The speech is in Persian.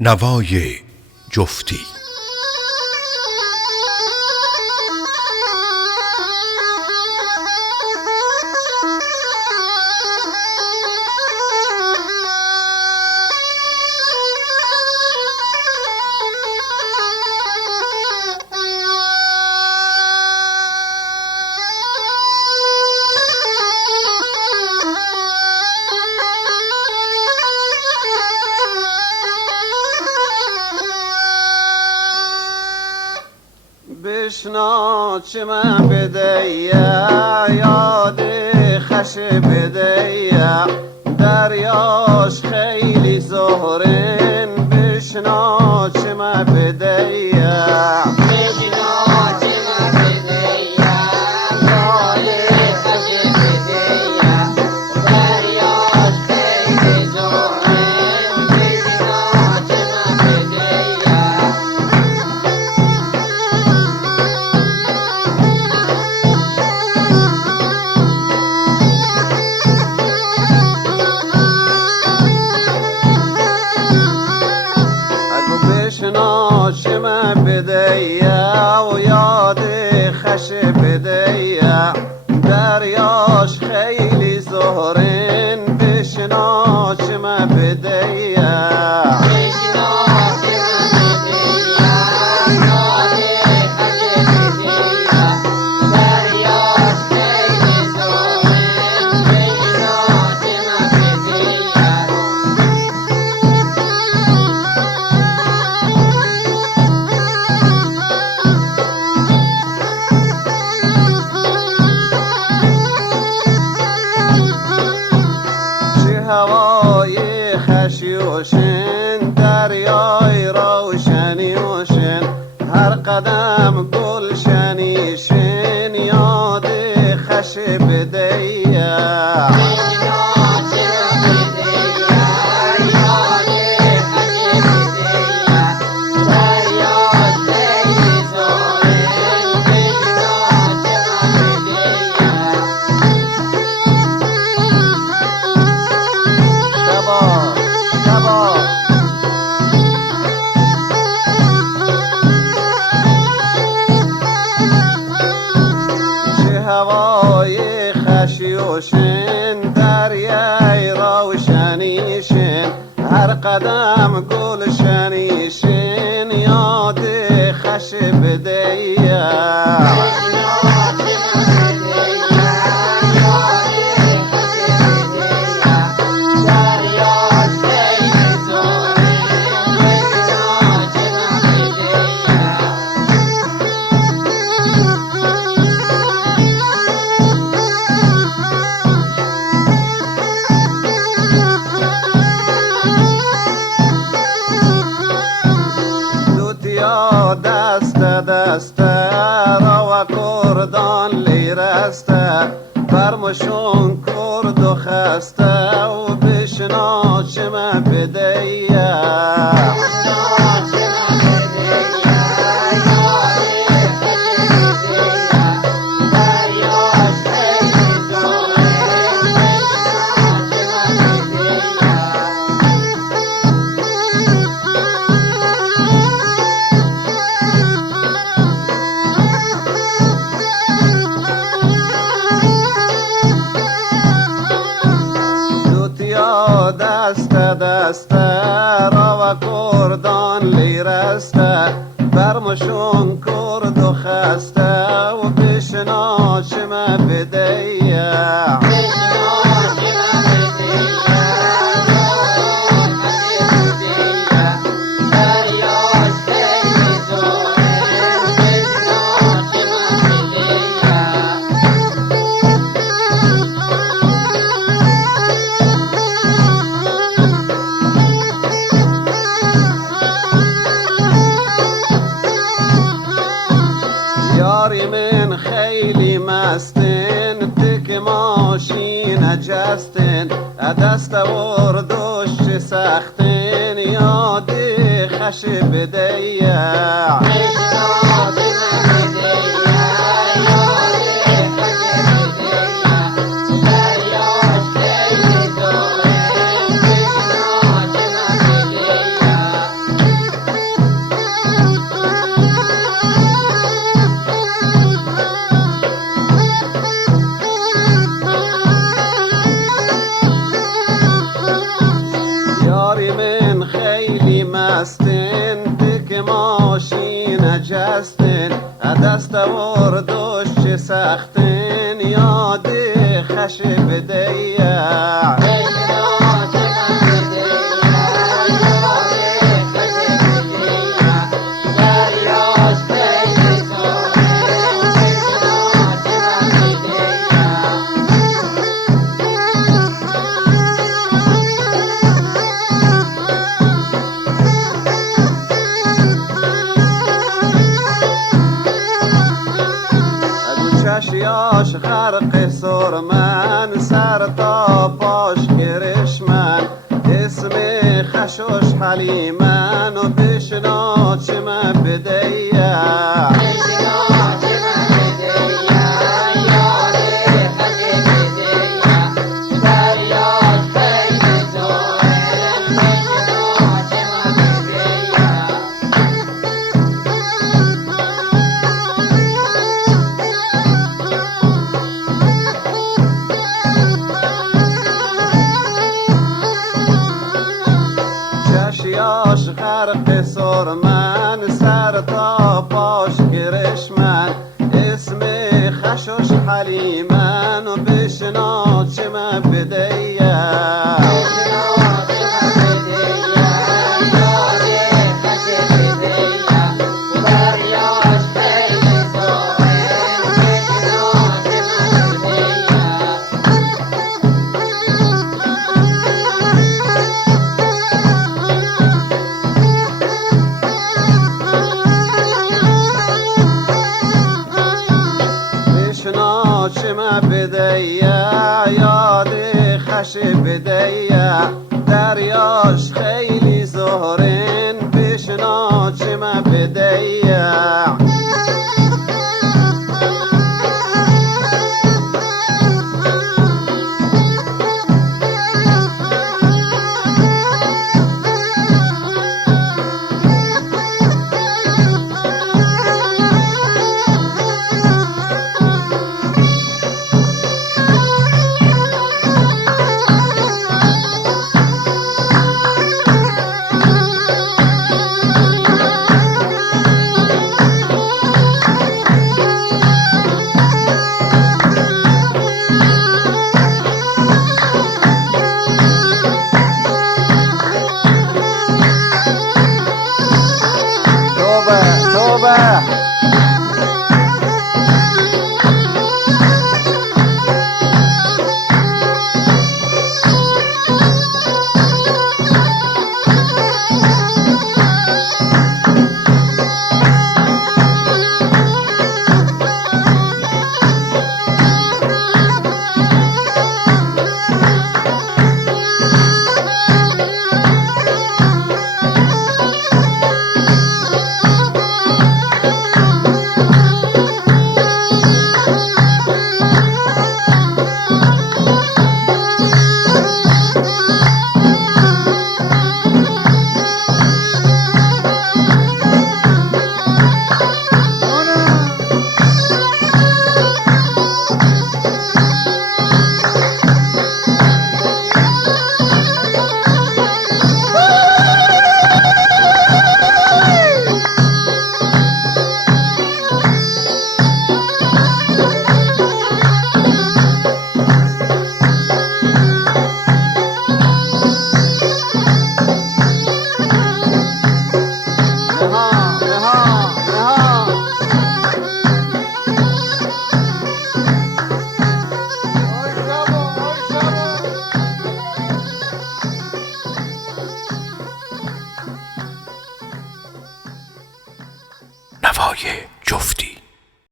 نوای جفتی. بشنا چه من بدهیه یاد خش بدهیه دریاش خیلی زهرین بشنا چه من بدهیه بشنا چه من بدهیه و یاد خش بدهیه دریاش خیلی زهرین بشنا چه من بدهیه هوای خشیوشن دریای روشنیوشن هر قدم گلشنیشن یاد خش بدهیه هوای خشیوشن دریای روشنیشن هر قدم گلشنیشن یاد خش بدهیه دسته رو کردان لیرسته فرمشون کرد و خسته و بشنا چه من بدهیه دسته رو کردان لیرسته برمشون کرد و خسته و بشنا چه من بدهیه یاری من خیلی مستن تک ماشین جستن دست وردوش سختن یاد خش بدهیه مستین تک ماشین جستین دست وردوش سختین یاد خش بدیع چشیاش خرق سرمن سر تا پاش کرشمن اسم خشوش حلیمن و بشنا چم بدیع چشیاش غرق سرمن سر تا پاش کرشمن اسم خشوش حلیمن و بشنا چم بدیع چم بدیع یاد خش بدیع دریاش خیلی زهرین بشنا چم بدیع توبه نوای